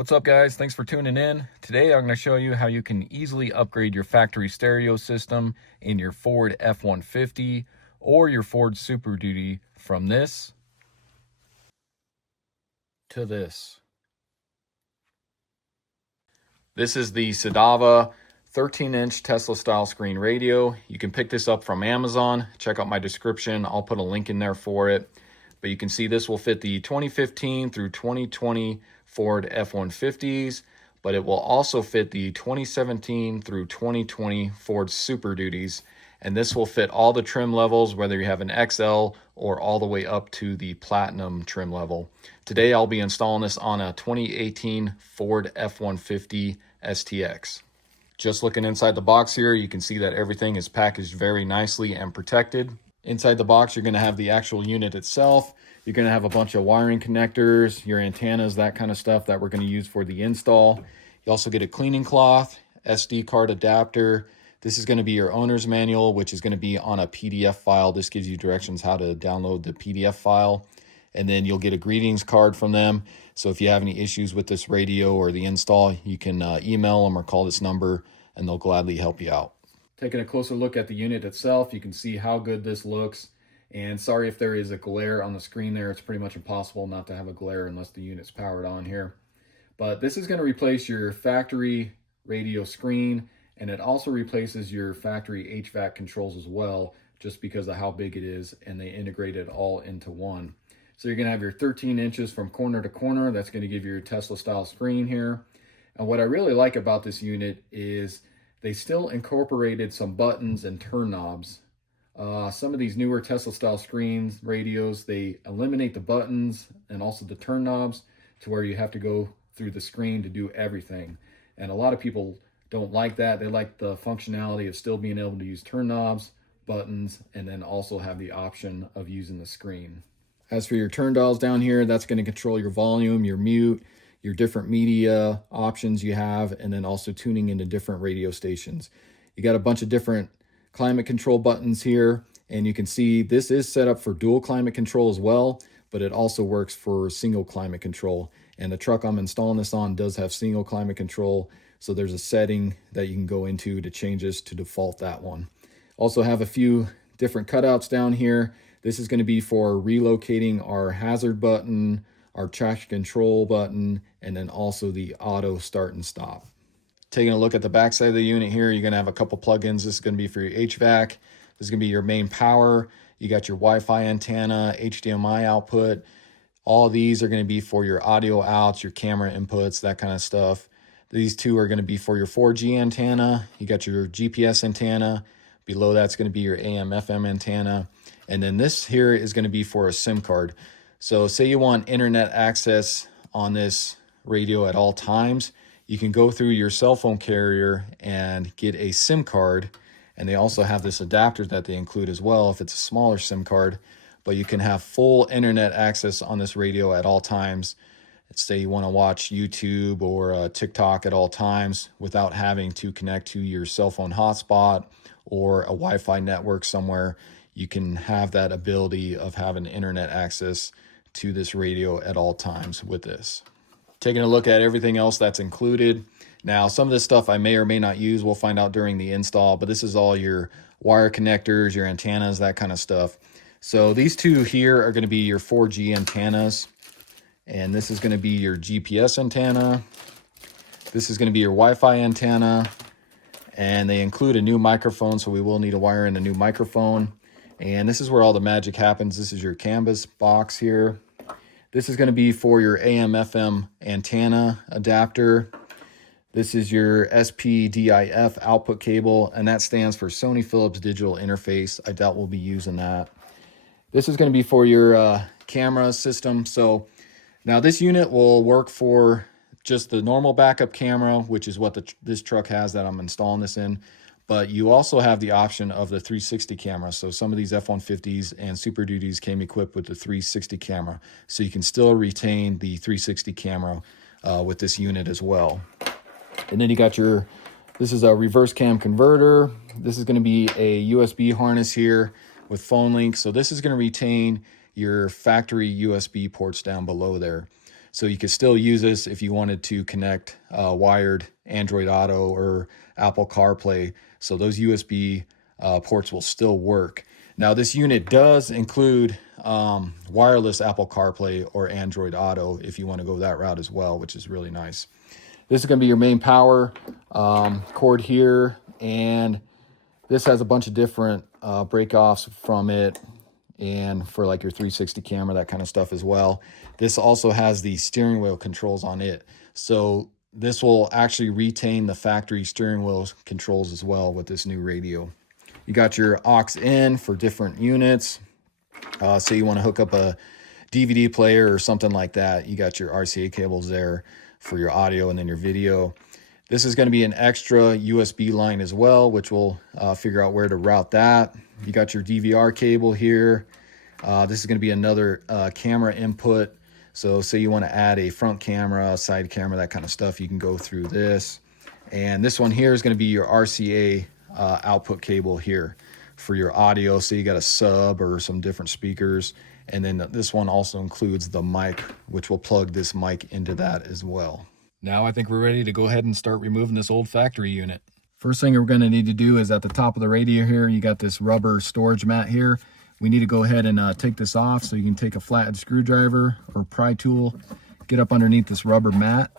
What's up, guys? Thanks for tuning in. Today I'm going to show you how you can easily upgrade your factory stereo system in your Ford F-150 or your Ford Superduty from this to this. This is the Cidava 13-inch Tesla style screen radio. You can pick this up from Amazon. Check out my description. I'll put a link in there for it. But you can see this will fit the 2015 through 2020 Ford F-150s, but it will also fit the 2017 through 2020 Ford Super Duties. And this will fit all the trim levels, whether you have an XL or all the way up to the Platinum trim level. Today I'll be installing this on a 2018 Ford F-150 STX. Just looking inside the box here, you can see that everything is packaged very nicely and protected. Inside the box, you're going to have the actual unit itself. You're going to have a bunch of wiring connectors, your antennas, that kind of stuff that we're going to use for the install. You also get a cleaning cloth, SD card adapter. This is going to be your owner's manual, which is going to be on a PDF file. This gives you directions how to download the PDF file. And then you'll get a greetings card from them. So if you have any issues with this radio or the install, you can email them or call this number and they'll gladly help you out. Taking a closer look at the unit itself, you can see how good this looks. And sorry if there is a glare on the screen there. It's pretty much impossible not to have a glare unless the unit's powered on here. But this is going to replace your factory radio screen, and it also replaces your factory HVAC controls as well, just because of how big it is, and they integrate it all into one. So you're going to have your 13 inches from corner to corner. That's going to give you your Tesla style screen here. And what I really like about this unit is they still incorporated some buttons and turn knobs. Some of these newer Tesla style screens, radios, they eliminate the buttons and also the turn knobs to where you have to go through the screen to do everything. And a lot of people don't like that. They like the functionality of still being able to use turn knobs, buttons, and then also have the option of using the screen. As for your turn dials down here, that's going to control your volume, your mute, your different media options you have, and then also tuning into different radio stations. You got a bunch of different climate control buttons here, and you can see this is set up for dual climate control as well, but it also works for single climate control. And the truck I'm installing this on does have single climate control, so there's a setting that you can go into to change this to default that one. Also have a few different cutouts down here. This is going to be for relocating our hazard button, our traction control button, and then also the auto start and stop. Taking a look at the back side of the unit here, you're going to have a couple plugins. This is going to be for your HVAC. This is going to be your main power. You got your Wi-Fi antenna, HDMI output. All of these are going to be for your audio outs, your camera inputs, that kind of stuff. These two are going to be for your 4G antenna. You got your GPS antenna. Below that's going to be your AM/FM antenna. And then this here is going to be for a SIM card. So say you want internet access on this radio at all times, you can go through your cell phone carrier and get a SIM card. And they also have this adapter that they include as well if it's a smaller SIM card. But you can have full internet access on this radio at all times. Say you want to watch YouTube or TikTok at all times without having to connect to your cell phone hotspot or a Wi-Fi network somewhere. You can have that ability of having internet access to this radio at all times with this. Taking a look at everything else that's included. Now, some of this stuff I may or may not use. We'll find out during the install, but this is all your wire connectors, your antennas, that kind of stuff. So these two here are going to be your 4G antennas, and this is going to be your GPS antenna. This is going to be your Wi-Fi antenna, and they include a new microphone, so we will need to wire in a new microphone. And this is where all the magic happens. This is your canvas box here. This is going to be for your AM/FM antenna adapter. This is your SPDIF output cable, and that stands for Sony Philips Digital Interface. I doubt we'll be using that. This is going to be for your camera system. So now this unit will work for just the normal backup camera, which is what this truck has that I'm installing this in. But you also have the option of the 360 camera. So some of these F-150s and Super Duties came equipped with the 360 camera. So you can still retain the 360 camera with this unit as well. And then you got this is a reverse cam converter. This is going to be a USB harness here with phone link. So this is going to retain your factory USB ports down below there. So you could still use this if you wanted to connect wired Android Auto or Apple CarPlay. So those USB ports will still work. Now this unit does include wireless Apple CarPlay or Android Auto if you want to go that route as well, which is really nice. This is going to be your main power cord here, and this has a bunch of different break-offs from it, and for like your 360 camera, that kind of stuff as well. This also has the steering wheel controls on it. So this will actually retain the factory steering wheel controls as well with this new radio. You got your aux in for different units. Say you want to hook up a DVD player or something like that. You got your RCA cables there for your audio and then your video. This is going to be an extra USB line as well, which we'll figure out where to route that. You got your DVR cable here. This is going to be another camera input. So say you want to add a front camera, side camera, that kind of stuff, you can go through this. And this one here is going to be your RCA output cable here for your audio. So you got a sub or some different speakers. And then this one also includes the mic, which will plug this mic into that as well. Now I think we're ready to go ahead and start removing this old factory unit. First thing we're going to need to do is at the top of the radio here, you got this rubber storage mat here. We need to go ahead and take this off. So you can take a flathead screwdriver or pry tool, get up underneath this rubber mat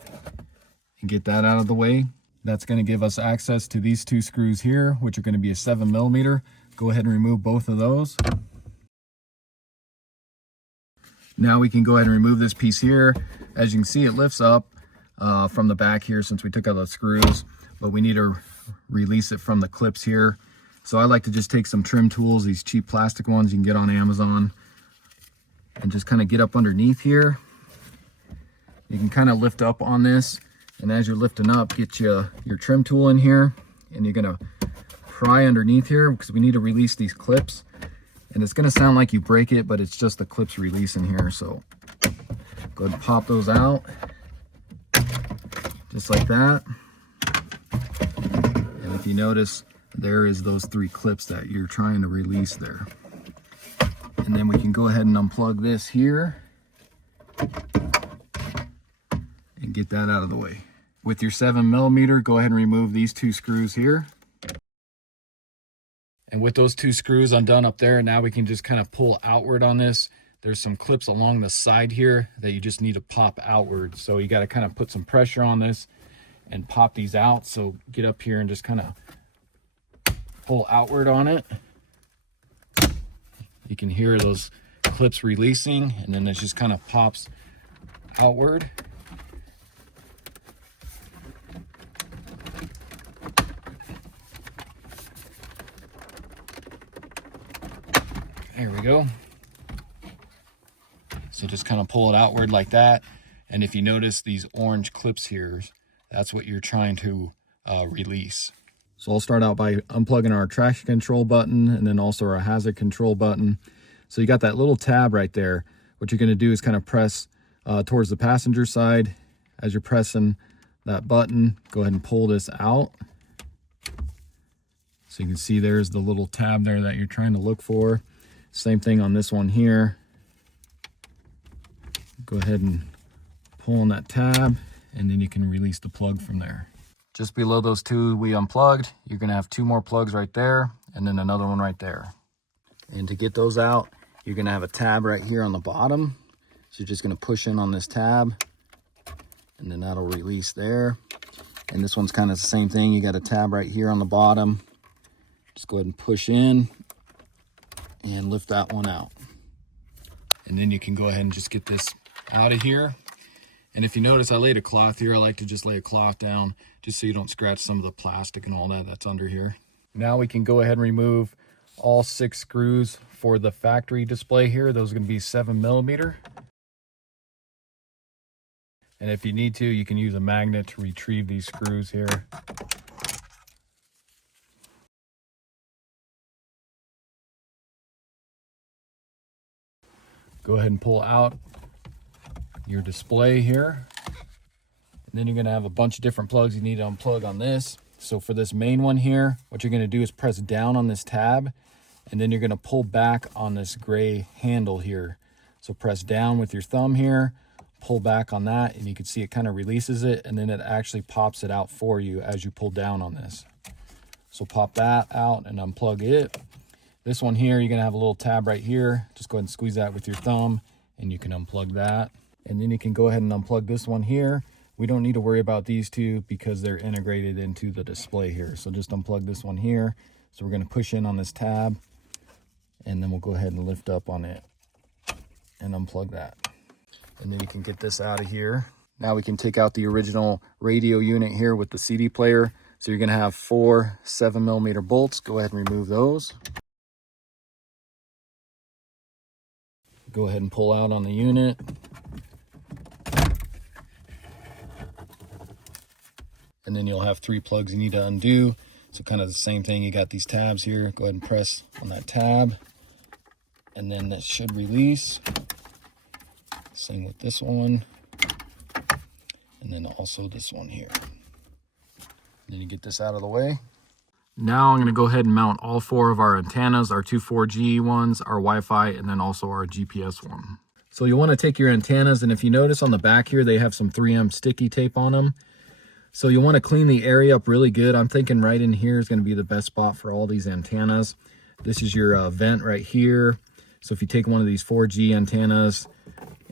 and get that out of the way. That's going to give us access to these two screws here, which are going to be a 7mm. Go ahead and remove both of those. Now we can go ahead and remove this piece here. As you can see, it lifts up from the back here since we took out the screws, but we need to release it from the clips here. So I like to just take some trim tools, these cheap plastic ones you can get on Amazon, and just kind of get up underneath here. You can kind of lift up on this, and as you're lifting up, get your trim tool in here, and you're gonna pry underneath here because we need to release these clips. And it's gonna sound like you break it, but it's just the clips releasing here. So go ahead and pop those out, just like that. And if you notice, there is those 3 clips that you're trying to release there. And then we can go ahead and unplug this here and get that out of the way. With your 7mm, go ahead and remove these 2 screws here. And with those 2 screws undone up there, now we can just kind of pull outward on this. There's some clips along the side here that you just need to pop outward. So you got to kind of put some pressure on this and pop these out. So get up here and just kind of pull outward on it. You can hear those clips releasing, and then it just kind of pops outward. There we go. So just kind of pull it outward like that. And if you notice these orange clips here, that's what you're trying to release. So I'll start out by unplugging our traction control button and then also our hazard control button. So you got that little tab right there. What you're going to do is kind of press towards the passenger side. As you're pressing that button, go ahead and pull this out. So you can see there's the little tab there that you're trying to look for. Same thing on this one here. Go ahead and pull on that tab, and then you can release the plug from there. Just below those 2 we unplugged, you're gonna have 2 more plugs right there, and then another one right there. And to get those out, you're gonna have a tab right here on the bottom. So you're just gonna push in on this tab, and then that'll release there. And this one's kind of the same thing. You got a tab right here on the bottom. Just go ahead and push in and lift that one out. And then you can go ahead and just get this out of here. And if you notice, I laid a cloth here. I like to just lay a cloth down just so you don't scratch some of the plastic and all that that's under here. Now we can go ahead and remove all 6 screws for the factory display here. Those are going to be 7mm. And if you need to, you can use a magnet to retrieve these screws here. Go ahead and pull out your display here. And then you're going to have a bunch of different plugs you need to unplug on this. So for this main one here, what you're going to do is press down on this tab, and then you're going to pull back on this gray handle here. So press down with your thumb here, pull back on that, and you can see it kind of releases it, and then it actually pops it out for you as you pull down on this. So pop that out and unplug it. This one here, you're gonna have a little tab right here. Just go ahead and squeeze that with your thumb, and you can unplug that. And then you can go ahead and unplug this one here. We don't need to worry about these two because they're integrated into the display here. So just unplug this one here. So we're gonna push in on this tab, and then we'll go ahead and lift up on it and unplug that. And then you can get this out of here. Now we can take out the original radio unit here with the CD player. So you're gonna have 4 7mm bolts. Go ahead and remove those. Go ahead and pull out on the unit. And then you'll have 3 plugs you need to undo. So kind of the same thing, you got these tabs here. Go ahead and press on that tab. And then that should release. Same with this one. And then also this one here. And then you get this out of the way. Now I'm going to go ahead and mount all 4 of our antennas, our 2 4G ones, our Wi-Fi, and then also our GPS one. So you want to take your antennas, and if you notice on the back here, they have some 3M sticky tape on them. So you want to clean the area up really good. I'm thinking right in here is going to be the best spot for all these antennas. This is your vent right here. So if you take one of these 4G antennas,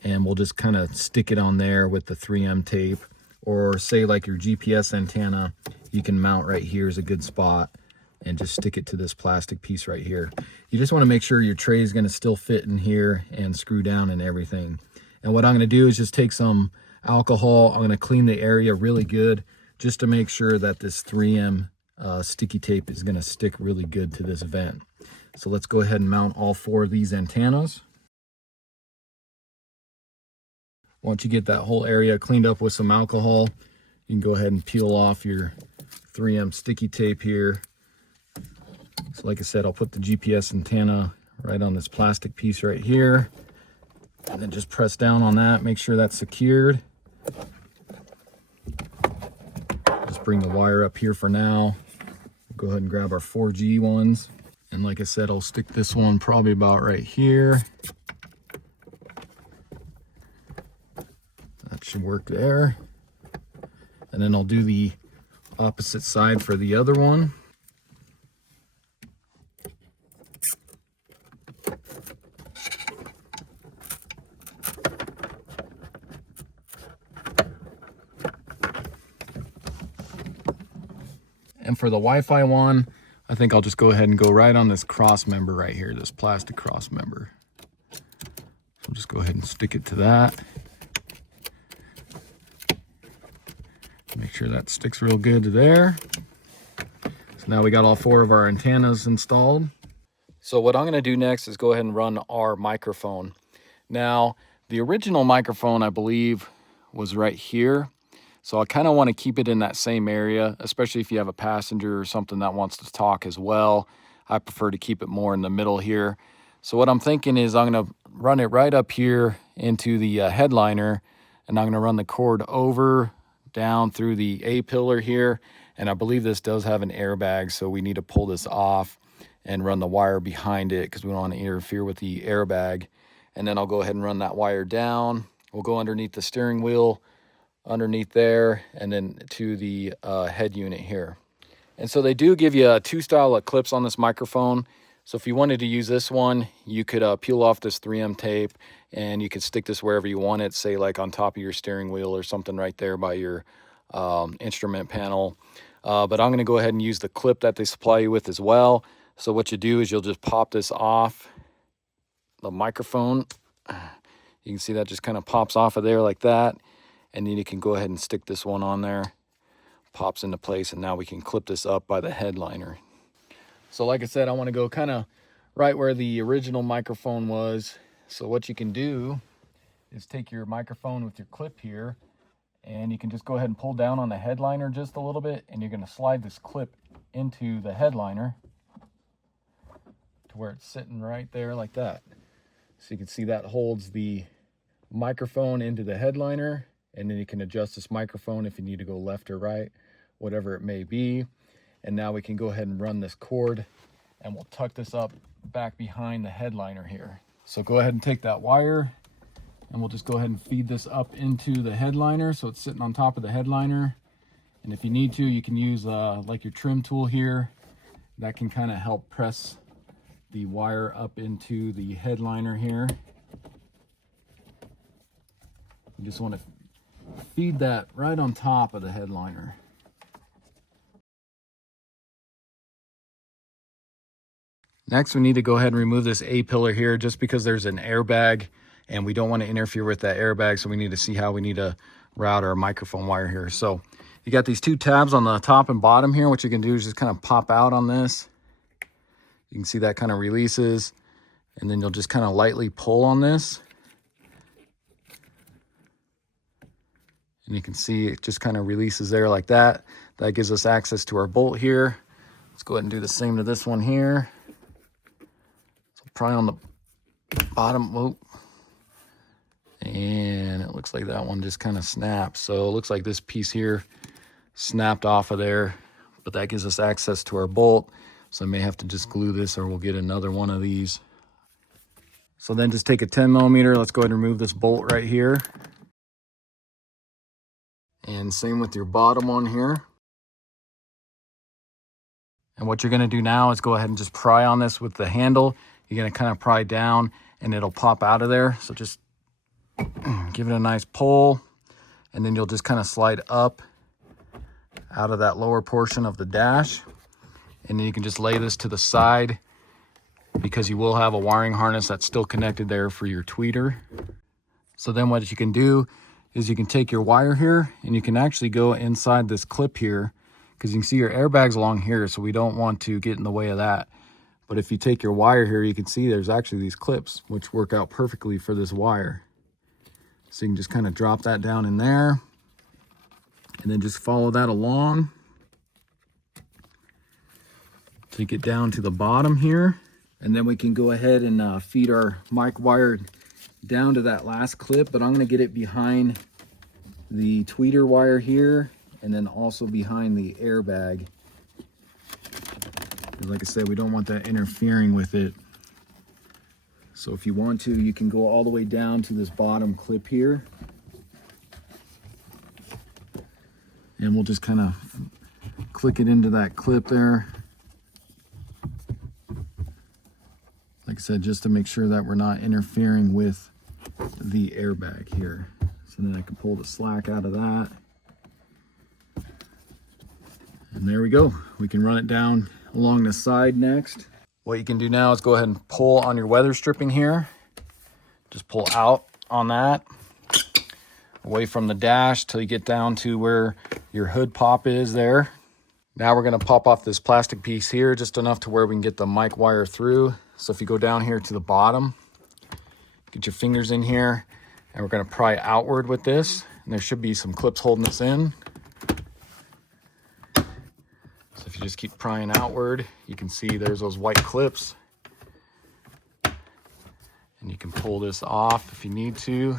and we'll just kind of stick it on there with the 3M tape, or say like your GPS antenna, you can mount right here is a good spot, and just stick it to this plastic piece right here. You just want to make sure your tray is going to still fit in here and screw down and everything. And what I'm going to do is just take some alcohol. I'm going to clean the area really good just to make sure that this 3M sticky tape is going to stick really good to this vent. So let's go ahead and mount all 4 of these antennas. Once you get that whole area cleaned up with some alcohol, you can go ahead and peel off your 3M sticky tape here. So like I said, I'll put the GPS antenna right on this plastic piece right here, and then just press down on that, make sure that's secured. Just bring the wire up here for now. Go ahead and grab our 4G ones. And like I said, I'll stick this one probably about right here. That should work there. And then I'll do the opposite side for the other one. And for the Wi-Fi one, I think I'll just go ahead and go right on this cross member right here, this plastic cross member. So just go ahead and stick it to that. Make sure that sticks real good to there. So now we got all 4 of our antennas installed. So what I'm going to do next is go ahead and run our microphone. Now, the original microphone, I believe, was right here. So I kind of want to keep it in that same area, especially if you have a passenger or something that wants to talk as well. I prefer to keep it more in the middle here. So what I'm thinking is I'm going to run it right up here into the headliner, and I'm going to run the cord over, down through the A-pillar here. And I believe this does have an airbag, so we need to pull this off and run the wire behind it because we don't want to interfere with the airbag. And then I'll go ahead and run that wire down. We'll go underneath the steering wheel, underneath there, and then to the head unit here. And so they do give you 2 style of clips on this microphone. So if you wanted to use this one, you could peel off this 3M tape, and you could stick this wherever you want it, say like on top of your steering wheel or something right there by your instrument panel. But I'm going to go ahead and use the clip that they supply you with as well. So what you do is you'll just pop this off the microphone. You can see that just kind of pops off of there like that. And then you can go ahead and stick this one on there. Pops into place, and now we can clip this up by the headliner. So like I said, I want to go kind of right where the original microphone was. So what you can do is take your microphone with your clip here, and you can just go ahead and pull down on the headliner just a little bit, and you're going to slide this clip into the headliner to where it's sitting right there like that. So you can see that holds the microphone into the headliner, and then you can adjust this microphone if you need to go left or right, whatever it may be. And now we can go ahead and run this cord, and we'll tuck this up back behind the headliner here. So go ahead and take that wire, And we'll just go ahead and feed this up into the headliner so it's sitting on top of the headliner. And if you need to, you can use like your trim tool here. That can kind of help press the wire up into the headliner here. You just want to feed that right on top of the headliner. Next, we need to go ahead and remove this A-pillar here just because there's an airbag and we don't want to interfere with that airbag. So we need to see how we need to route our microphone wire here. So you got these two tabs on the top and bottom here. What you can do is just kind of pop out on this. You can see that kind of releases, and then you'll just kind of lightly pull on this. And you can see it just kind of releases there like that. That gives us access to our bolt here. Let's go ahead and do the same to this one here. So pry on the bottom, whoa. And it looks like that one just kind of snapped. So it looks like this piece here snapped off of there, but that gives us access to our bolt. So I may have to just glue this, or we'll get another one of these. So then just take a 10mm. Let's go ahead and remove this bolt right here. And same with your bottom one here. And what you're going to do now is go ahead and just pry on this with the handle. You're going to kind of pry down and it'll pop out of there. So just give it a nice pull, and then you'll just kind of slide up out of that lower portion of the dash. And then you can just lay this to the side because you will have a wiring harness that's still connected there for your tweeter. So then what you can do is you can take your wire here and you can actually go inside this clip here, because you can see your airbag's along here, so we don't want to get in the way of that. But if you take your wire here, you can see there's actually these clips which work out perfectly for this wire. So you can just kind of drop that down in there and then just follow that along. Take it down to the bottom here, and then we can go ahead and feed our mic wire down to that last clip, but I'm going to get it behind the tweeter wire here, and then also behind the airbag. Like I said, we don't want that interfering with it. So if you want to, you can go all the way down to this bottom clip here. And we'll just kind of click it into that clip there. Like I said, just to make sure that we're not interfering with the airbag here. So then I can pull the slack out of that. And there we go. We can run it down along the side next. What you can do now is go ahead and pull on your weather stripping here. Just pull out on that, away from the dash till you get down to where your hood pop is there. Now we're going to pop off this plastic piece here, just enough to where we can get the mic wire through. So if you go down here to the bottom, get your fingers in here, and we're going to pry outward with this. And there should be some clips holding this in. So if you just keep prying outward, you can see there's those white clips. And you can pull this off if you need to,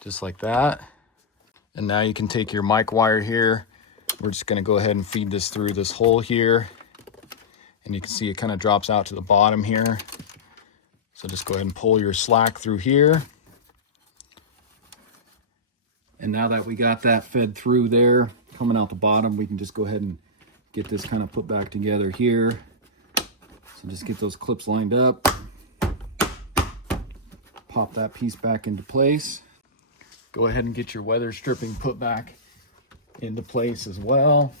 just like that. And now you can take your mic wire here. We're just going to go ahead and feed this through this hole here. And you can see it kind of drops out to the bottom here. So just go ahead and pull your slack through here. And now that we got that fed through there, coming out the bottom, we can just go ahead and get this kind of put back together here. So just get those clips lined up. Pop that piece back into place. Go ahead and get your weather stripping put back into place as well.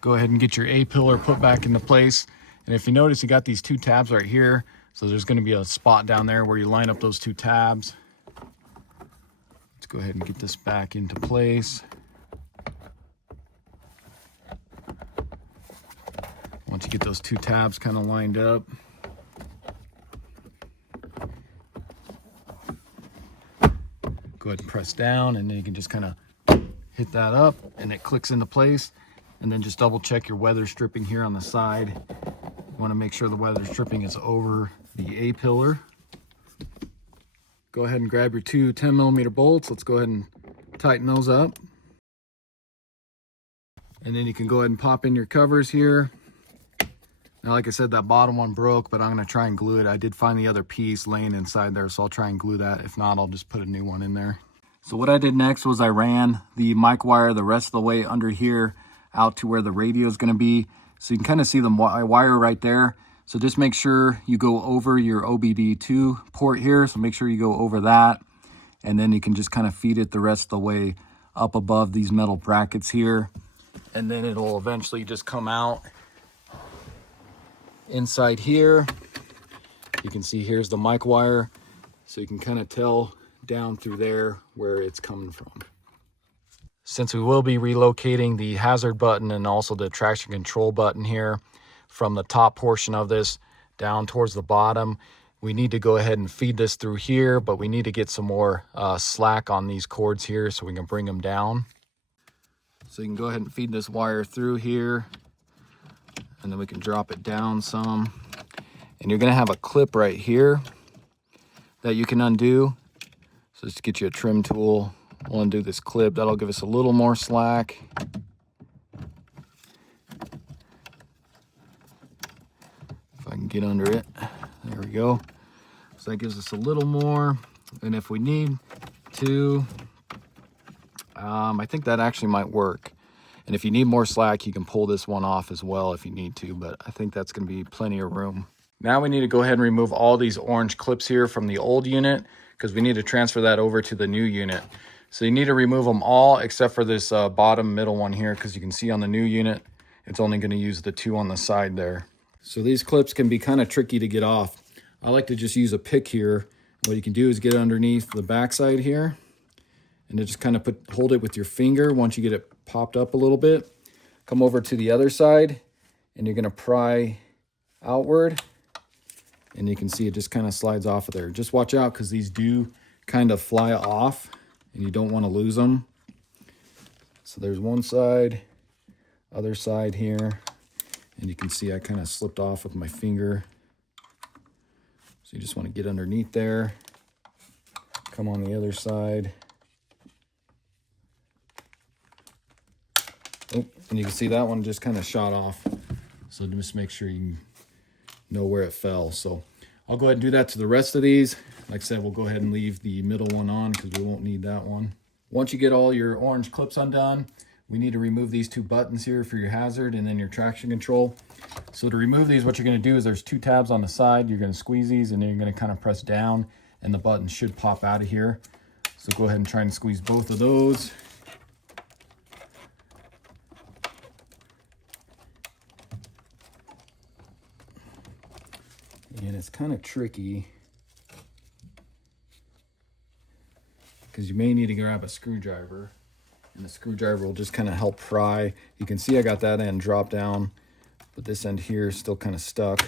Go ahead and get your A-pillar put back into place. And if you notice, you got these two tabs right here. So there's going to be a spot down there where you line up those two tabs. Let's go ahead and get this back into place. Once you get those two tabs kind of lined up, go ahead and press down, and then you can just kind of hit that up and it clicks into place. And then just double check your weather stripping here on the side. You want to make sure the weather stripping is over the A-pillar. Go ahead and grab your two 10mm bolts. Let's go ahead and tighten those up. And then you can go ahead and pop in your covers here. Now, like I said, that bottom one broke, but I'm gonna try and glue it. I did find the other piece laying inside there, so I'll try and glue that. If not, I'll just put a new one in there. So what I did next was I ran the mic wire the rest of the way under here out to where the radio is gonna be. So you can kind of see the wire right there. So just make sure you go over your OBD2 port here. So make sure you go over that. And then you can just kind of feed it the rest of the way up above these metal brackets here. And then it'll eventually just come out inside here. You can see here's the mic wire. So you can kind of tell down through there where it's coming from. Since we will be relocating the hazard button and also the traction control button here from the top portion of this down towards the bottom, we need to go ahead and feed this through here, but we need to get some more slack on these cords here so we can bring them down. So you can go ahead and feed this wire through here, and then we can drop it down some. And you're gonna have a clip right here that you can undo. So just get you a trim tool. We'll undo this clip. That'll give us a little more slack. If I can get under it. There we go. So that gives us a little more. And if we need to, I think that actually might work. And if you need more slack, you can pull this one off as well if you need to, but I think that's gonna be plenty of room. Now we need to go ahead and remove all these orange clips here from the old unit because we need to transfer that over to the new unit. So you need to remove them all except for this bottom middle one here, because you can see on the new unit, it's only gonna use the two on the side there. So these clips can be kind of tricky to get off. I like to just use a pick here. What you can do is get underneath the backside here and then just kind of hold it with your finger. Once you get it popped up a little bit, come over to the other side and you're gonna pry outward, and you can see it just kind of slides off of there. Just watch out because these do kind of fly off and you don't want to lose them. So there's one side, other side here, and you can see I kind of slipped off with my finger. So you just want to get underneath there, come on the other side. Oh, and you can see that one just kind of shot off. So just make sure you know where it fell. So I'll go ahead and do that to the rest of these. Like I said, we'll go ahead and leave the middle one on because we won't need that one. Once you get all your orange clips undone, we need to remove these two buttons here for your hazard and then your traction control. So to remove these, what you're going to do is there's two tabs on the side. You're going to squeeze these and then you're going to kind of press down and the button should pop out of here. So go ahead and try and squeeze both of those. And it's kind of tricky because you may need to grab a screwdriver, and the screwdriver will just kind of help pry. You can see I got that end drop down, but this end here is still kind of stuck.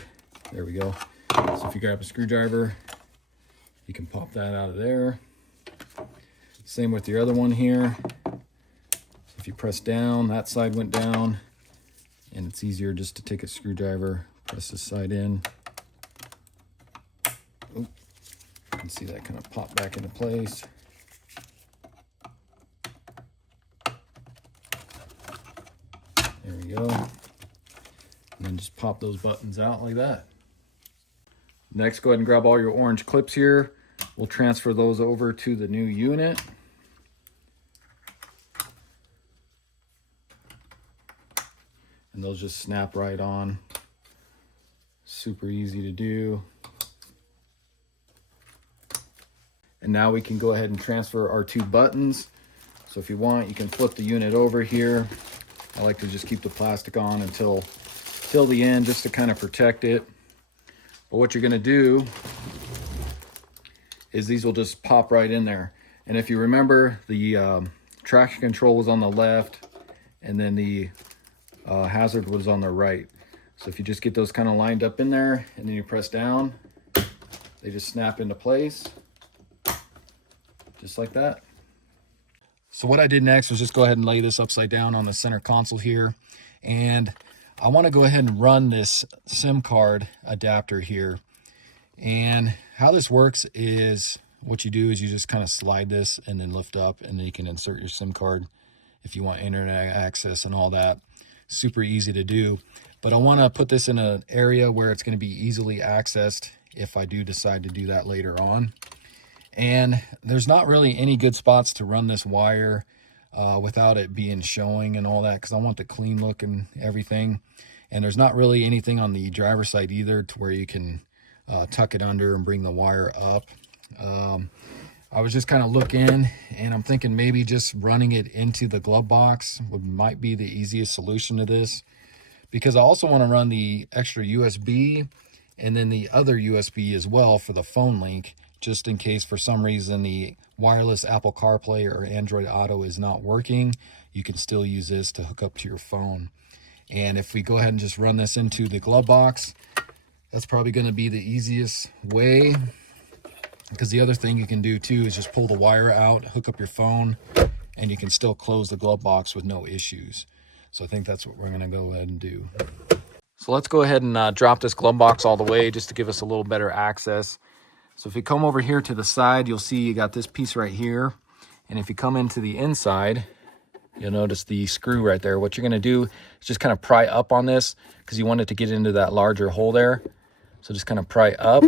There we go. So if you grab a screwdriver, you can pop that out of there. Same with your other one here. If you press down, that side went down, and it's easier just to take a screwdriver, press this side in. You can see that kind of pop back into place. There we go. And then just pop those buttons out like that. Next, go ahead and grab all your orange clips here. We'll transfer those over to the new unit. And those just snap right on. Super easy to do. And now we can go ahead and transfer our two buttons. So if you want, you can flip the unit over here. I like to just keep the plastic on until the end just to kind of protect it. But what you're gonna do is these will just pop right in there. And if you remember, the traction control was on the left and then the hazard was on the right. So if you just get those kind of lined up in there and then you press down, they just snap into place. Just like that. So what I did next was just go ahead and lay this upside down on the center console here. And I want to go ahead and run this SIM card adapter here. And how this works is what you do is you just kind of slide this and then lift up, and then you can insert your SIM card if you want internet access and all that. Super easy to do. but I want to put this in an area where it's going to be easily accessed if I do decide to do that later on. And there's not really any good spots to run this wire without it being showing and all that, because I want the clean look and everything. And there's not really anything on the driver's side either to where you can tuck it under and bring the wire up. I was just kind of looking, and I'm thinking maybe just running it into the glove box might be the easiest solution to this, because I also want to run the extra USB and then the other USB as well for the phone link, just in case for some reason the wireless Apple CarPlay or Android Auto is not working. You can still use this to hook up to your phone. And if we go ahead and just run this into the glove box, that's probably going to be the easiest way, because the other thing you can do too is just pull the wire out, hook up your phone, and you can still close the glove box with no issues. So I think that's what we're going to go ahead and do. So let's go ahead and drop this glove box all the way just to give us a little better access. So if you come over here to the side, you'll see you got this piece right here. And if you come into the inside, you'll notice the screw right there. What you're going to do is just kind of pry up on this, because you want it to get into that larger hole there. So just kind of pry up,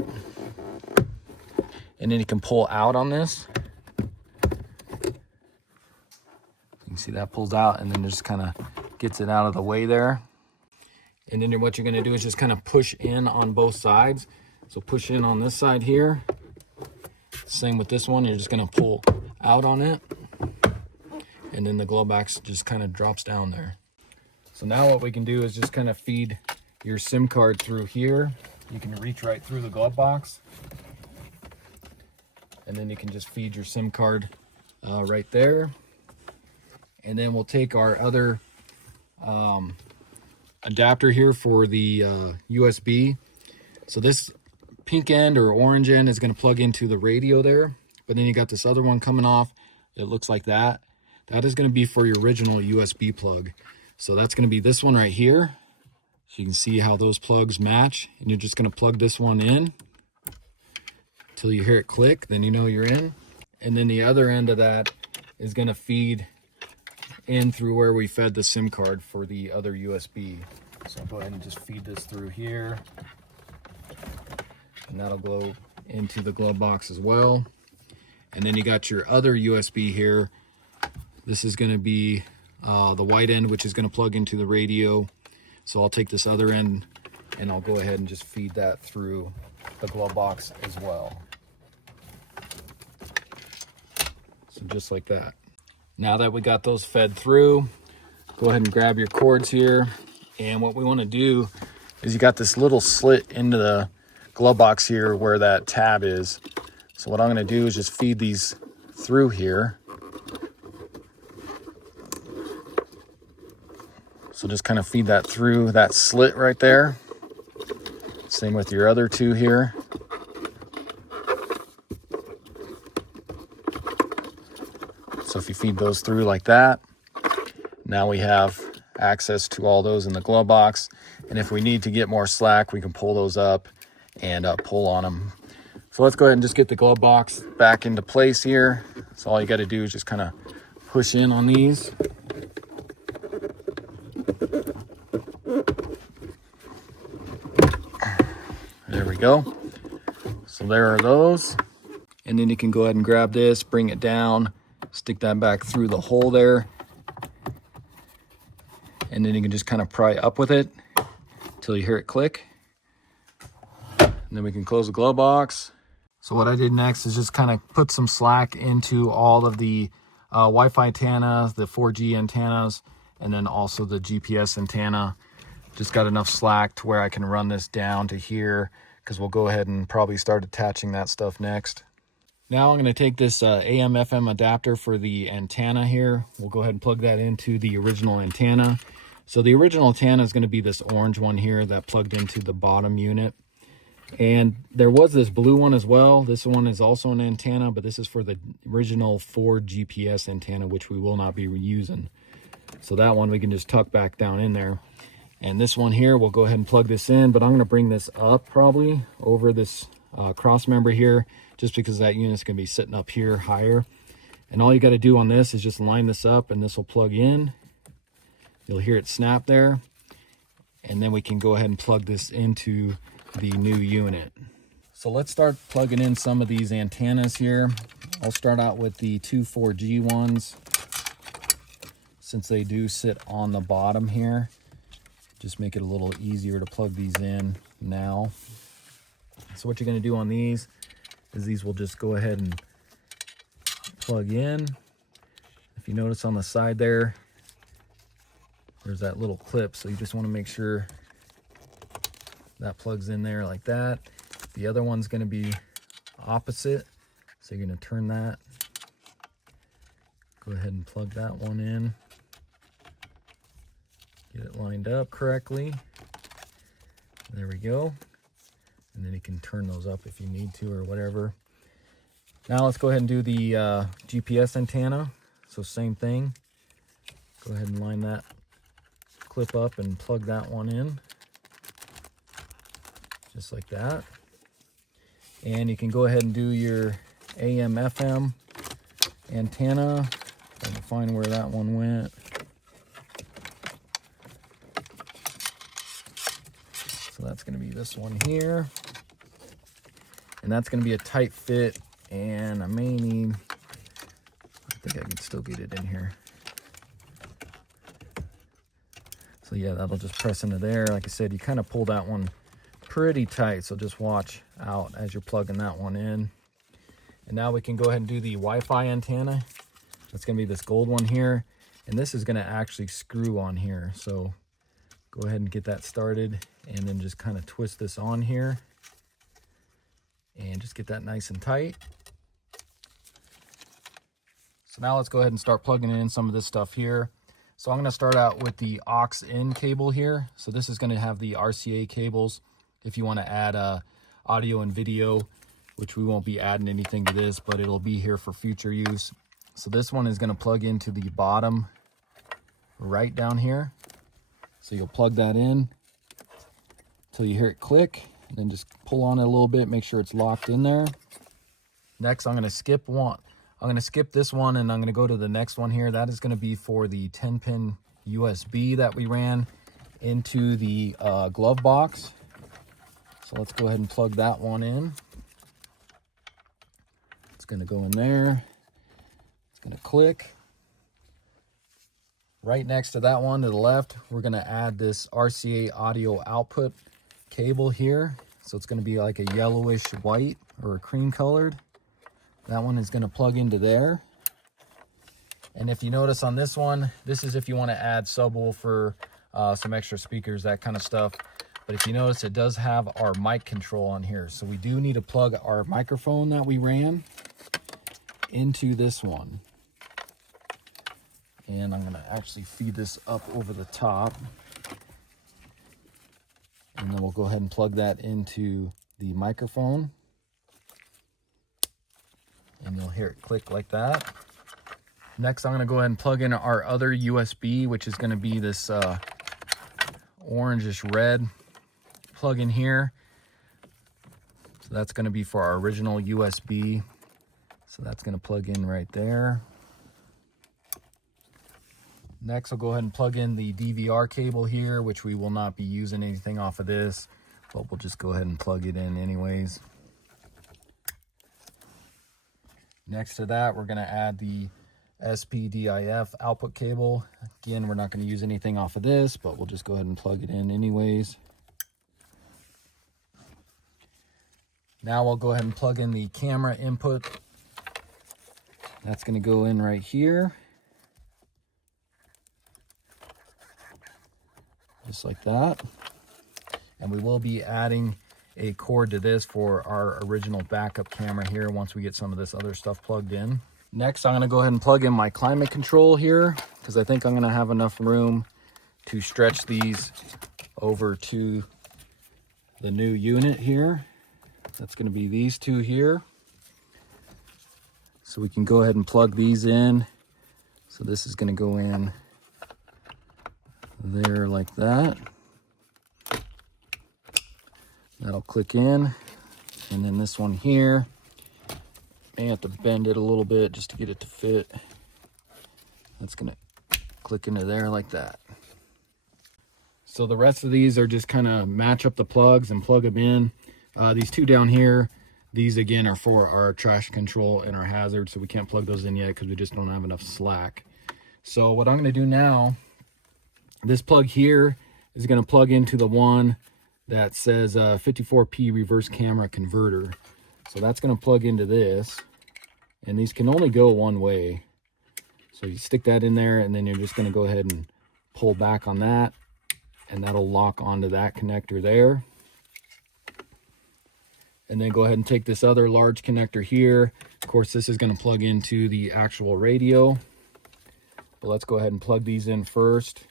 and then you can pull out on this. You can see that pulls out, and then just kind of gets it out of the way there. And then what you're going to do is just kind of push in on both sides. So push in on this side here. Same with this one. You're just going to pull out on it, and then the glove box just kind of drops down there. So now what we can do is just kind of feed your SIM card through here. You can reach right through the glove box, and then you can just feed your SIM card right there. And then we'll take our other adapter here for the USB. So this pink end or orange end is going to plug into the radio there, but then you got this other one coming off. It looks like that. That is going to be for your original USB plug. So that's going to be this one right here. So you can see how those plugs match, and you're just going to plug this one in until you hear it click, then you know you're in. And then the other end of that is going to feed in through where we fed the SIM card for the other USB. So I'll go ahead and just feed this through here, and that'll go into the glove box as well. And then you got your other USB here. This is going to be the white end, which is going to plug into the radio. So I'll take this other end and I'll go ahead and just feed that through the glove box as well. So just like that. Now that we got those fed through, go ahead and grab your cords here. And what we want to do is you got this little slit into the glove box here where that tab is. So what I'm going to do is just feed these through here. So just kind of feed that through that slit right there. Same with your other two here. So if you feed those through like that, now we have access to all those in the glove box. And if we need to get more slack, we can pull those up and pull on them. So let's go ahead and just get the glove box back into place here. So all you got to do is just kind of push in on these. There we go. So there are those. And then you can go ahead and grab this, bring it down, stick that back through the hole there. And then you can just kind of pry up with it until you hear it click. And then we can close the glove box. So what I did next is just kind of put some slack into all of the Wi-Fi antennas, the 4G antennas, and then also the GPS antenna. Just got enough slack to where I can run this down to here, because we'll go ahead and probably start attaching that stuff next. Now I'm going to take this AM/FM adapter for the antenna here. We'll go ahead and plug that into the original antenna. So the original antenna is going to be this orange one here that plugged into the bottom unit. And there was this blue one as well. This one is also an antenna, but this is for the original 4 GPS antenna, which we will not be reusing. So that one we can just tuck back down in there. And this one here, we'll go ahead and plug this in, but I'm going to bring this up probably over this cross member here, just because that unit's going to be sitting up here higher. And all you got to do on this is just line this up, and this will plug in. You'll hear it snap there. and then we can go ahead and plug this into the new unit. So let's start plugging in some of these antennas here. I'll start out with the two 4G ones, since they do sit on the bottom here. Just make it a little easier to plug these in now. So what you're going to do on these is these will just go ahead and plug in. If you notice on the side there's that little clip, so you just want to make sure that plugs in there like that. The other one's going to be opposite, so you're going to turn that. Go ahead and plug that one in. Get it lined up correctly. There we go. And then you can turn those up if you need to or whatever. Now let's go ahead and do the GPS antenna. So same thing. Go ahead and line that clip up and plug that one in. Just like that. And you can go ahead and do your AM FM antenna. If I can find where that one went. So that's going to be this one here. And that's going to be a tight fit, and I may need, I think I can still get it in here. So yeah, that'll just press into there. Like I said, you kind of pull that one pretty tight, so just watch out as you're plugging that one in. And now we can go ahead and do the Wi-Fi antenna. That's going to be this gold one here, and this is going to actually screw on here. So go ahead and get that started, and then just kind of twist this on here. And just get that nice and tight. So now let's go ahead and start plugging in some of this stuff here. So I'm going to start out with the aux in cable here. So this is going to have the RCA cables if you want to add audio and video, which we won't be adding anything to this, but it'll be here for future use. So this one is going to plug into the bottom right down here. So you'll plug that in until you hear it click. And then just pull on it a little bit, make sure it's locked in there. Next, I'm going to skip one. I'm going to skip this one, and I'm going to go to the next one here. That is going to be for the 10-pin USB that we ran into the glove box. So let's go ahead and plug that one in. It's going to go in there. It's going to click. Right next to that one to the left, we're going to add this RCA audio output cable here. So it's going to be like a yellowish white or a cream colored. That one is going to plug into there. And if you notice on this one, this is if you want to add subwoofer, some extra speakers, that kind of stuff. But if you notice, it does have our mic control on here. So we do need to plug our microphone that we ran into this one. And I'm going to actually feed this up over the top. And then we'll go ahead and plug that into the microphone. And you'll hear it click like that. Next, I'm going to go ahead and plug in our other USB, which is going to be this orangish red plug in here. So that's going to be for our original USB. So that's going to plug in right there. Next, I'll go ahead and plug in the DVR cable here, which we will not be using anything off of this, but we'll just go ahead and plug it in anyways. Next to that, we're going to add the SPDIF output cable. Again, we're not going to use anything off of this, but we'll just go ahead and plug it in anyways. Now we'll go ahead and plug in the camera input. That's going to go in right here. Just like that. And we will be adding a cord to this for our original backup camera here once we get some of this other stuff plugged in. Next, I'm going to go ahead and plug in my climate control here, because I think I'm going to have enough room to stretch these over to the new unit here. That's going to be these two here. So we can go ahead and plug these in. So this is going to go in there like that. That'll click in. And then this one here, may have to bend it a little bit just to get it to fit. That's going to click into there like that. So the rest of these are just kind of match up the plugs and plug them in. These two down here, these again are for our traction control and our hazard, so we can't plug those in yet because we just don't have enough slack. So what I'm going to do now, this plug here is going to plug into the one that says 54p reverse camera converter. So that's going to plug into this, and these can only go one way. So you stick that in there, and then you're just going to go ahead and pull back on that, and that'll lock onto that connector there. And then go ahead and take this other large connector here. Of course, this is going to plug into the actual radio. But let's go ahead and plug these in first.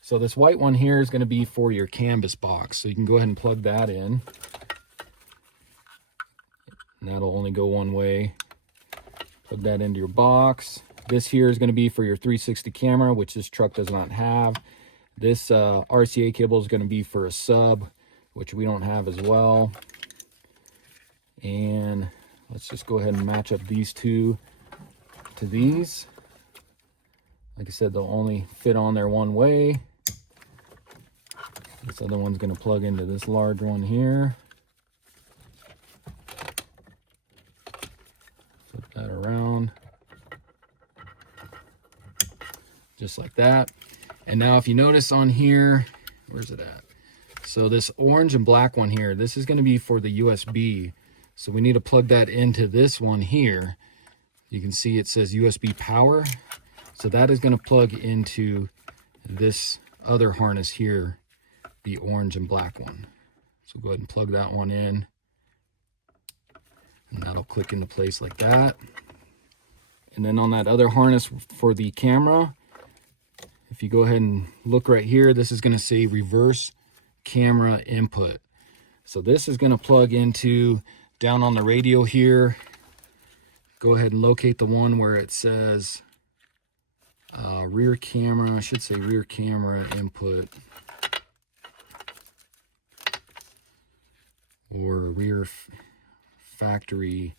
So this white one here is going to be for your canvas box. So you can go ahead and plug that in. And that'll only go one way. Plug that into your box. This here is going to be for your 360 camera, which this truck does not have. This RCA cable is going to be for a sub, which we don't have as well. And let's just go ahead and match up these two to these. Like I said, they'll only fit on there one way. This other one's going to plug into this large one here. Flip that around. Just like that. And now if you notice on here, where's it at? So this orange and black one here, this is going to be for the USB. So we need to plug that into this one here. You can see it says USB power. So that is going to plug into this other harness here, the orange and black one. So go ahead and plug that one in. And that'll click into place like that. And then on that other harness for the camera, if you go ahead and look right here, this is going to say reverse camera input. So this is going to plug into down on the radio here. Go ahead and locate the one where it says rear camera. I should say rear camera input, or rear factory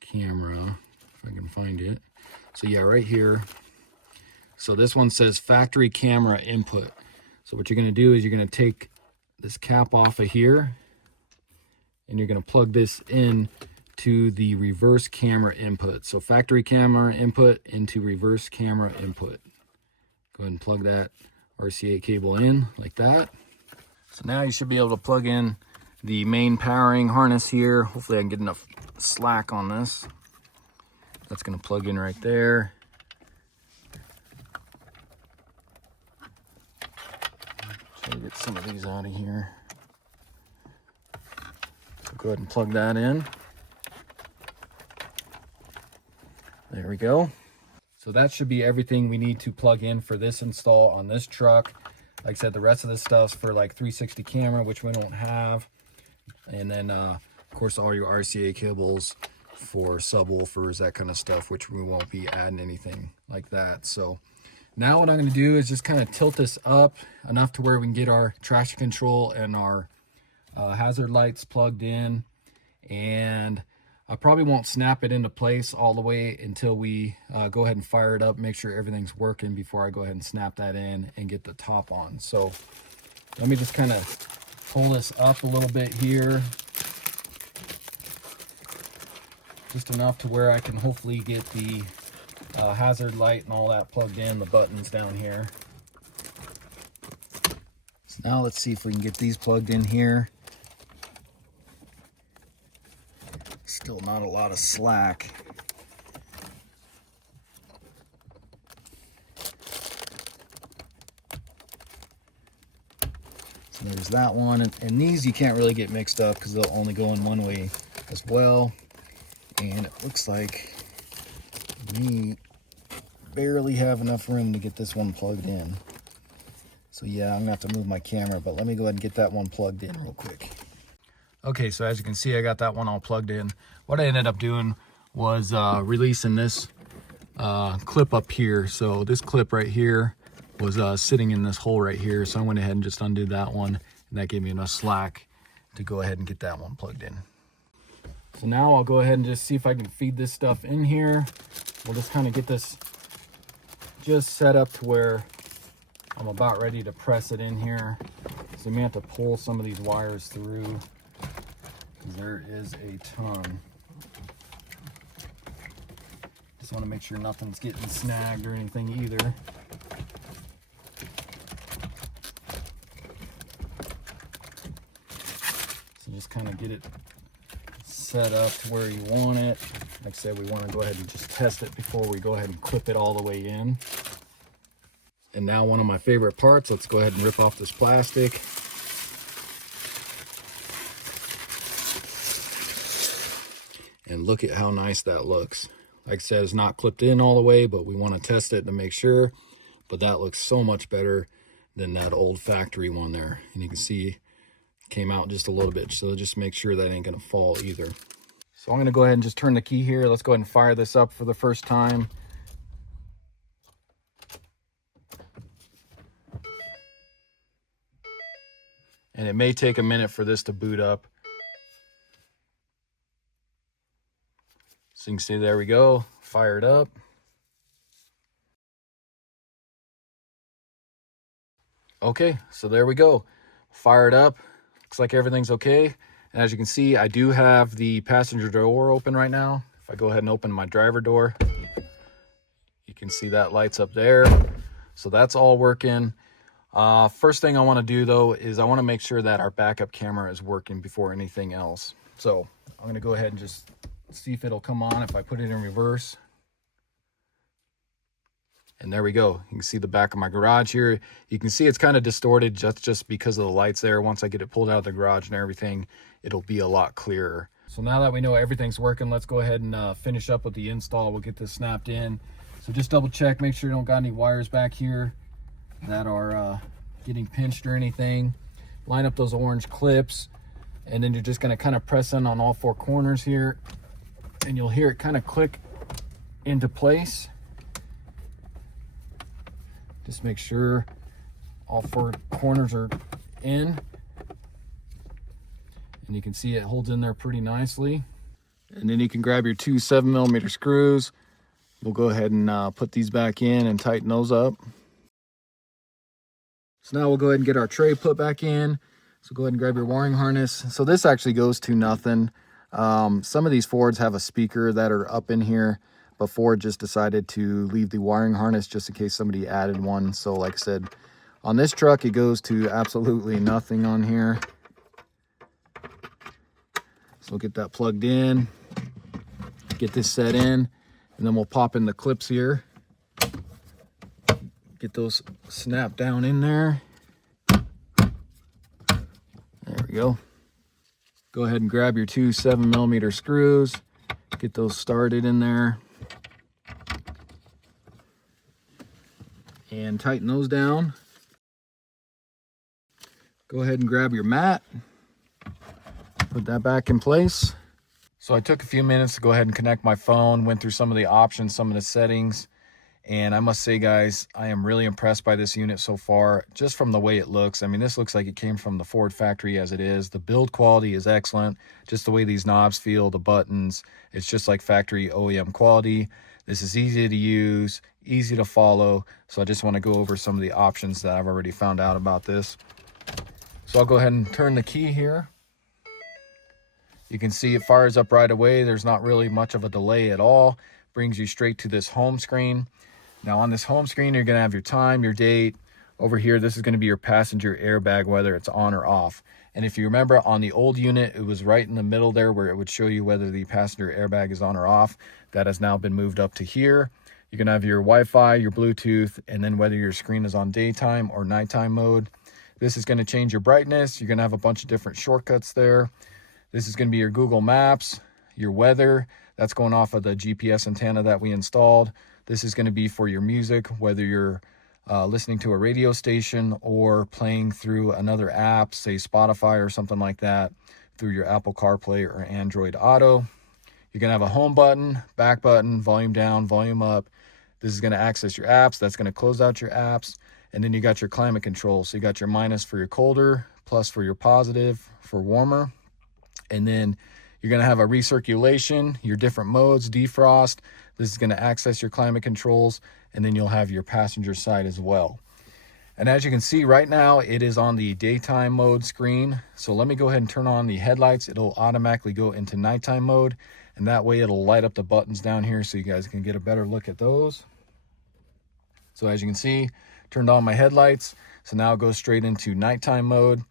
camera, if I can find it. So yeah, right here. So this one says factory camera input. So what you're going to do is you're going to take this cap off of here, and you're going to plug this in to the reverse camera input. So factory camera input into reverse camera input. Go ahead and plug that RCA cable in like that. So now you should be able to plug in the main powering harness here. Hopefully I can get enough slack on this. That's going to plug in right there. Try to get some of these out of here. Go ahead and plug that in. There we go. So that should be everything we need to plug in for this install on this truck. Like I said, the rest of this stuff's for like 360 camera, which we don't have. And then, of course, all your RCA cables for subwoofers, that kind of stuff, which we won't be adding anything like that. So now what I'm going to do is just kind of tilt this up enough to where we can get our traction control and our hazard lights plugged in. And I probably won't snap it into place all the way until we go ahead and fire it up, make sure everything's working before I go ahead and snap that in and get the top on. So let me just kind of pull this up a little bit here, just enough to where I can hopefully get the hazard light and all that plugged in, the buttons down here. So now let's see if we can get these plugged in here. Still not a lot of slack. So there's that one, and these you can't really get mixed up because they'll only go in one way as well. And it looks like we barely have enough room to get this one plugged in. So yeah, I'm gonna have to move my camera, but let me go ahead and get that one plugged in real quick. Okay, so as you can see, I got that one all plugged in. What I ended up doing was releasing this clip up here. So this clip right here was sitting in this hole right here. So I went ahead and just undid that one, and that gave me enough slack to go ahead and get that one plugged in. So now I'll go ahead and just see if I can feed this stuff in here. We'll just kind of get this just set up to where I'm about ready to press it in here. So you may have to pull some of these wires through, because there is a ton. Just want to make sure nothing's getting snagged or anything either. So just kind of get it set up to where you want it. Like I said, we want to go ahead and just test it before we go ahead and clip it all the way in. And now one of my favorite parts, let's go ahead and rip off this plastic. And look at how nice that looks. Like I said, it's not clipped in all the way, but we want to test it to make sure. But that looks so much better than that old factory one there. And you can see it came out just a little bit. So just make sure that ain't gonna fall either. So I'm gonna go ahead and just turn the key here. Let's go ahead and fire this up for the first time. And it may take a minute for this to boot up. So you can see, there we go, fired up. Okay, so there we go, fired up. Looks like everything's okay. And as you can see, I do have the passenger door open right now. If I go ahead and open my driver door, you can see that lights up there. So that's all working. First thing I want to do though is I want to make sure that our backup camera is working before anything else. So I'm going to go ahead and just see if it'll come on if I put it in reverse. And there we go. You can see the back of my garage here. You can see it's kind of distorted just because of the lights there. Once I get it pulled out of the garage and everything, it'll be a lot clearer. So now that we know everything's working, let's go ahead and finish up with the install. We'll get this snapped in. So just double check, make sure you don't got any wires back here that are getting pinched or anything. Line up those orange clips, and then you're just going to kind of press in on all four corners here, and you'll hear it kind of click into place. Just make sure all four corners are in, and you can see it holds in there pretty nicely. And then you can grab your two 7mm screws. We'll go ahead and put these back in and tighten those up. So now we'll go ahead and get our tray put back in. So go ahead and grab your wiring harness. So this actually goes to nothing. Some of these Fords have a speaker that are up in here, but Ford just decided to leave the wiring harness just in case somebody added one. So like I said, on this truck, it goes to absolutely nothing on here. So we'll get that plugged in, get this set in, and then we'll pop in the clips here. Get those snapped down in there. There we go. Go ahead and grab your two 7mm screws. Get those started in there. And tighten those down. Go ahead and grab your mat. Put that back in place. So I took a few minutes to go ahead and connect my phone, went through some of the options, some of the settings. And I must say, guys, I am really impressed by this unit so far, just from the way it looks. I mean, this looks like it came from the Ford factory as it is. The build quality is excellent. Just the way these knobs feel, the buttons, it's just like factory OEM quality. This is easy to use, easy to follow. So I just want to go over some of the options that I've already found out about this. So I'll go ahead and turn the key here. You can see it fires up right away. There's not really much of a delay at all. Brings you straight to this home screen. Now on this home screen, you're going to have your time, your date. Over here, this is going to be your passenger airbag, whether it's on or off. And if you remember on the old unit, it was right in the middle there where it would show you whether the passenger airbag is on or off. That has now been moved up to here. You're going to have your Wi-Fi, your Bluetooth, and then whether your screen is on daytime or nighttime mode. This is going to change your brightness. You're going to have a bunch of different shortcuts there. This is going to be your Google Maps, your weather. That's going off of the GPS antenna that we installed. This is going to be for your music, whether you're listening to a radio station or playing through another app, say Spotify or something like that, through your Apple CarPlay or Android Auto. You're going to have a home button, back button, volume down, volume up. This is going to access your apps. That's going to close out your apps. And then you got your climate control. So you got your minus for your colder, plus for your positive for warmer. And then you're going to have a recirculation, your different modes, defrost. This is going to access your climate controls. And then you'll have your passenger side as well. And as you can see right now, it is on the daytime mode screen. So let me go ahead and turn on the headlights. It'll automatically go into nighttime mode, and that way it'll light up the buttons down here so you guys can get a better look at those. So as you can see, turned on my headlights. So now it goes straight into nighttime mode,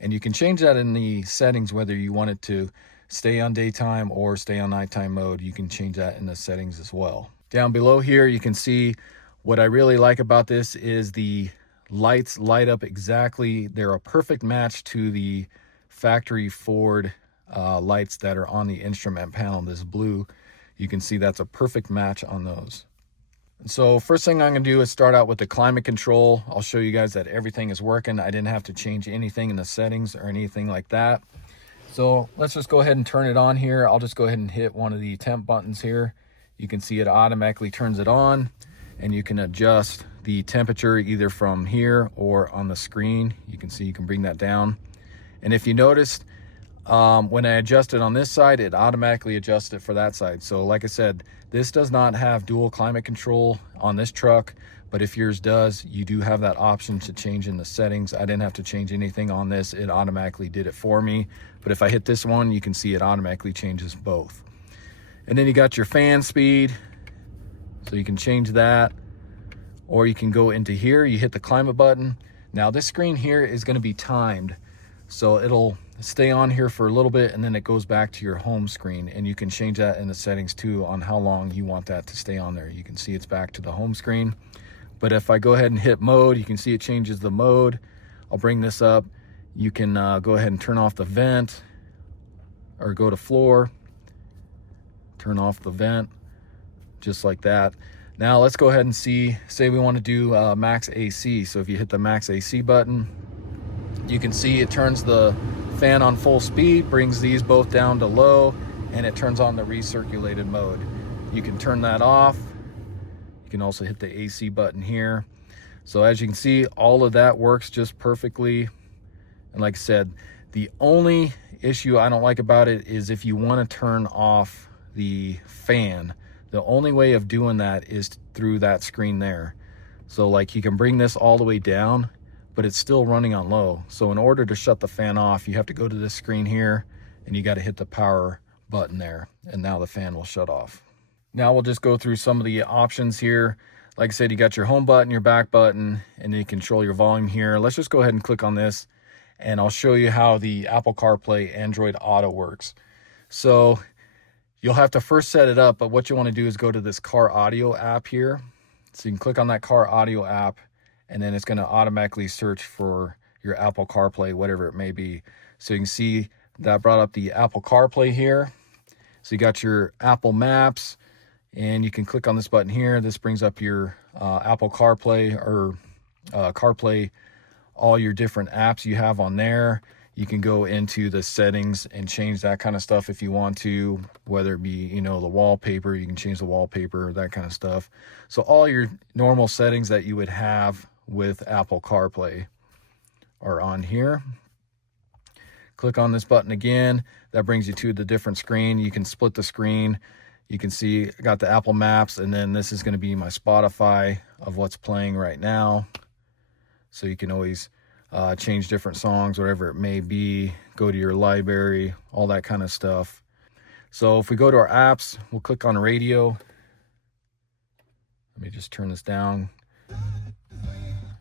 and you can change that in the settings, whether you want it to stay on daytime or stay on nighttime mode. You can change that in the settings as well. Down below here, you can see what I really like about this is the lights light up exactly. They're a perfect match to the factory Ford lights that are on the instrument panel. This blue, you can see that's a perfect match on those. So first thing I'm going to do is start out with the climate control. I'll show you guys that everything is working. I didn't have to change anything in the settings or anything like that. So let's just go ahead and turn it on here. I'll just go ahead and hit one of the temp buttons here. You can see it automatically turns it on, and you can adjust the temperature either from here or on the screen. You can see you can bring that down. And if you noticed, when I adjusted on this side, it automatically adjusted for that side. So like I said, this does not have dual climate control on this truck, but if yours does, you do have that option to change in the settings. I didn't have to change anything on this. It automatically did it for me. But if I hit this one, you can see it automatically changes both. And then you got your fan speed, so you can change that, or you can go into here, you hit the climate button. Now this screen here is going to be timed, so it'll stay on here for a little bit and then it goes back to your home screen, and you can change that in the settings too on how long you want that to stay on there. You can see it's back to the home screen. But if I go ahead and hit mode, you can see it changes the mode. I'll bring this up. You can go ahead and turn off the vent, or go to floor, turn off the vent, just like that. Now let's go ahead and say we want to do max AC. So if you hit the max AC button, you can see it turns the fan on full speed, brings these both down to low, and it turns on the recirculated mode. You can turn that off. You can also hit the AC button here. So as you can see, all of that works just perfectly. And like I said, the only issue I don't like about it is if you want to turn off the fan, the only way of doing that is through that screen there. So like you can bring this all the way down, but it's still running on low. So in order to shut the fan off, you have to go to this screen here, and you got to hit the power button there, and now the fan will shut off. Now we'll just go through some of the options here. Like I said, you got your home button, your back button, and then you control your volume here. Let's just go ahead and click on this, and I'll show you how the Apple CarPlay Android Auto works. So you'll have to first set it up, but what you want to do is go to this car audio app here. So you can click on that car audio app, and then it's going to automatically search for your Apple CarPlay, whatever it may be. So you can see that brought up the Apple CarPlay here. So you got your Apple Maps, and you can click on this button here. This brings up your Apple CarPlay, or CarPlay, all your different apps you have on there. You can go into the settings and change that kind of stuff if you want to, whether it be, you know, the wallpaper, you can change the wallpaper, that kind of stuff. So all your normal settings that you would have with Apple CarPlay are on here. Click on this button again. That brings you to the different screen. You can split the screen. You can see I got the Apple Maps, and then this is going to be my Spotify of what's playing right now. So you can always change different songs, whatever it may be, go to your library, all that kind of stuff. So if we go to our apps, we'll click on radio. Let me just turn this down.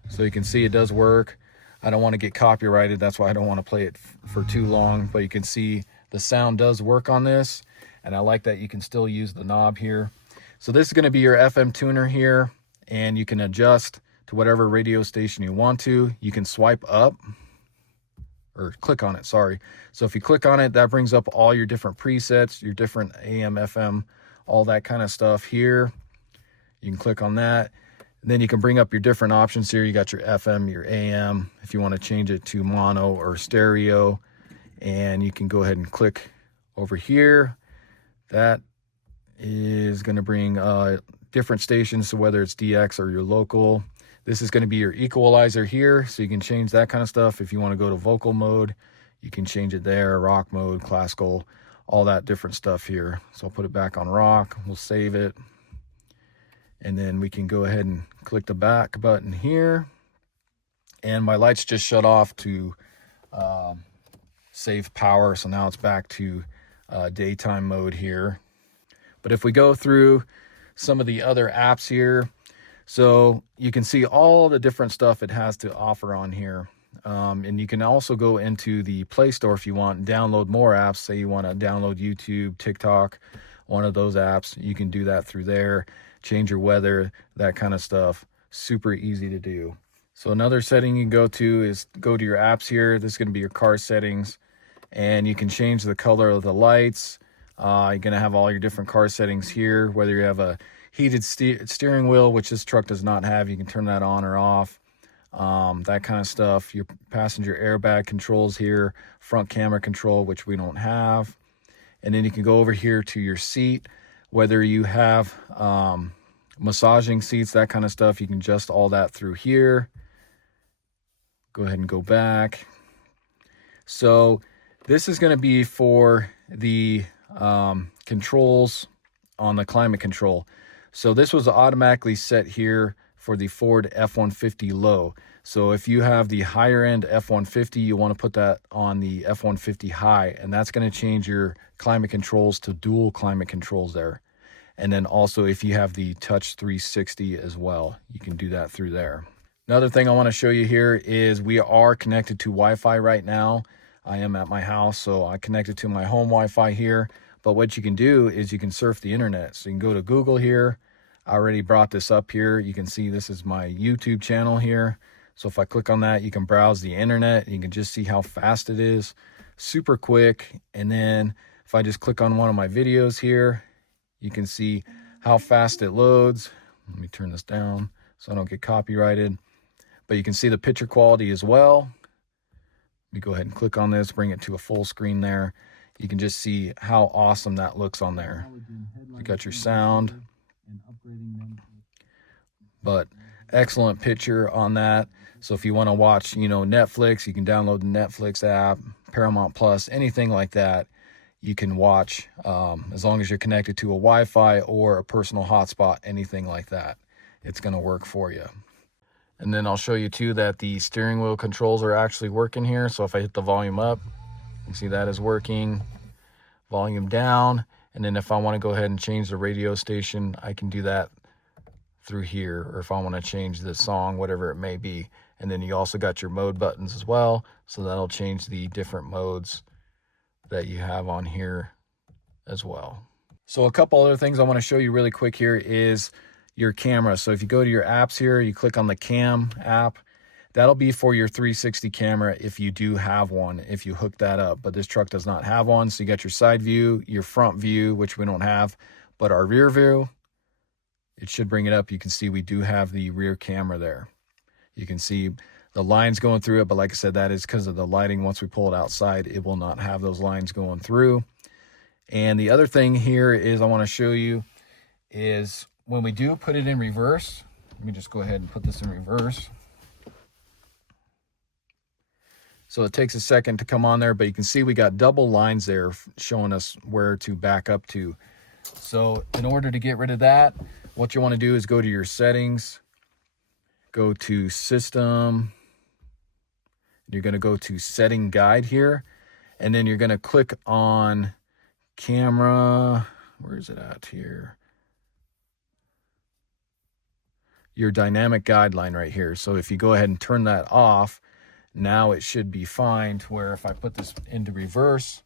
So you can see it does work. I don't want to get copyrighted. That's why I don't want to play it for too long, but you can see the sound does work on this. And I like that you can still use the knob here. So this is going to be your FM tuner here, and you can adjust to whatever radio station you want to. You can swipe up, or click on it, sorry. So if you click on it, that brings up all your different presets, your different AM, FM, all that kind of stuff here. You can click on that. And then you can bring up your different options here. You got your FM, your AM, if you want to change it to mono or stereo. And you can go ahead and click over here. That is going to bring different stations, so whether it's DX or your local. This is going to be your equalizer here, so you can change that kind of stuff. If you want to go to vocal mode, you can change it there, rock mode, classical, all that different stuff here. So I'll put it back on rock, we'll save it. And then we can go ahead and click the back button here. And my lights just shut off to save power, so now it's back to daytime mode here. But if we go through some of the other apps here, so you can see all the different stuff it has to offer on here. And you can also go into the Play Store if you want and download more apps. Say you want to download YouTube, TikTok, one of those apps. You can do that through there, change your weather, that kind of stuff. Super easy to do. So another setting you can go to is go to your apps here. This is going to be your car settings. And you can change the color of the lights. You're going to have all your different car settings here, whether you have a heated steering wheel, which this truck does not have. You can turn that on or off, that kind of stuff. Your passenger airbag controls here, front camera control, which we don't have. And then you can go over here to your seat, whether you have massaging seats, that kind of stuff. You can adjust all that through here. Go ahead and go back. So this is going to be for the controls on the climate control. So this was automatically set here for the Ford F-150 low. So if you have the higher end F-150, you want to put that on the F-150 high, and that's going to change your climate controls to dual climate controls there. And then also if you have the Touch 360 as well, you can do that through there. Another thing I want to show you here is we are connected to Wi-Fi right now. I am at my house, so I connected to my home Wi-Fi here. But what you can do is you can surf the internet. So you can go to Google here. I already brought this up here. You can see this is my YouTube channel here. So if I click on that, you can browse the internet. You can just see how fast it is. Super quick. And then if I just click on one of my videos here, you can see how fast it loads. Let me turn this down so I don't get copyrighted. But you can see the picture quality as well. Let me go ahead and click on this, bring it to a full screen there. You can just see how awesome that looks on there. You got your sound. But excellent picture on that. So if you want to watch, Netflix, you can download the Netflix app, Paramount Plus, anything like that. You can watch as long as you're connected to a Wi-Fi or a personal hotspot, anything like that. It's going to work for you. And then I'll show you too that the steering wheel controls are actually working here. So if I hit the volume up, you can see that is working. Volume down. And then if I want to go ahead and change the radio station, I can do that through here. Or if I want to change the song, whatever it may be. And then you also got your mode buttons as well. So that'll change the different modes that you have on here as well. So a couple other things I want to show you really quick here is your camera. So if you go to your apps here, you click on the cam app, that'll be for your 360 camera if you do have one, if you hook that up. But this truck does not have one. So you got your side view, your front view, which we don't have, but our rear view, it should bring it up. You can see we do have the rear camera there. You can see the lines going through it, but like I said, that is because of the lighting. Once we pull it outside, it will not have those lines going through. And the other thing here is I want to show you is when we do put it in reverse, let me just go ahead and put this in reverse. So it takes a second to come on there, but you can see we got double lines there showing us where to back up to. So in order to get rid of that, what you want to do is go to your settings, go to system. You're going to go to setting guide here, and then you're going to click on camera. Where is it at here? Your dynamic guideline right here. So if you go ahead and turn that off, now it should be fine to where if I put this into reverse,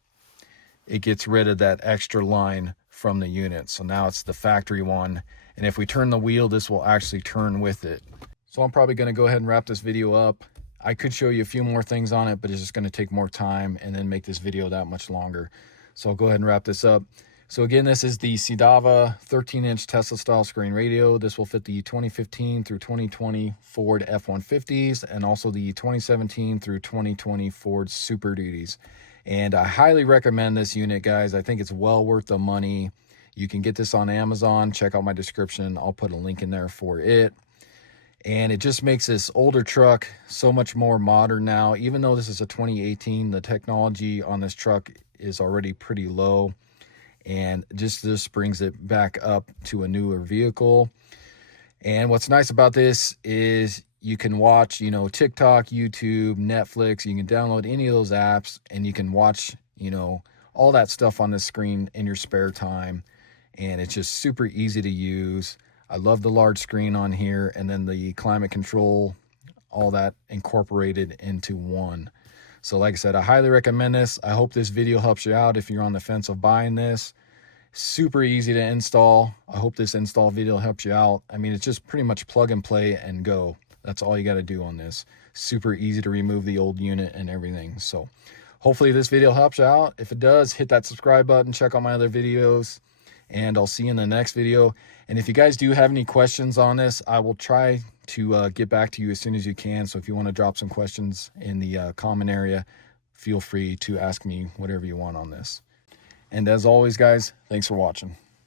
it gets rid of that extra line from the unit. So now it's the factory one. And if we turn the wheel, this will actually turn with it. So I'm probably going to go ahead and wrap this video up. I could show you a few more things on it, but it's just going to take more time and then make this video that much longer. So I'll go ahead and wrap this up. So again, this is the Cidava 13-inch Tesla style screen radio. This will fit the 2015 through 2020 Ford F-150s and also the 2017 through 2020 Ford Super Duties. And I highly recommend this unit, guys. I think it's well worth the money. You can get this on Amazon. Check out my description. I'll put a link in there for it. And it just makes this older truck so much more modern now. Even though this is a 2018, the technology on this truck is already pretty low. And just this brings it back up to a newer vehicle. And what's nice about this is you can watch, you know, TikTok, YouTube, Netflix. You can download any of those apps and you can watch, you know, all that stuff on this screen in your spare time. And it's just super easy to use. I love the large screen on here, and then the climate control, all that incorporated into one. So like I said, I highly recommend this. I hope this video helps you out if you're on the fence of buying this. Super easy to install. I hope this install video helps you out. I mean, it's just pretty much plug and play and go. That's all you got to do on this. Super easy to remove the old unit and everything. So hopefully this video helps you out. If it does, hit that subscribe button, check out my other videos, and I'll see you in the next video. And if you guys do have any questions on this, I will try to get back to you as soon as you can. So if you want to drop some questions in the comment area, feel free to ask me whatever you want on this. And as always, guys, thanks for watching.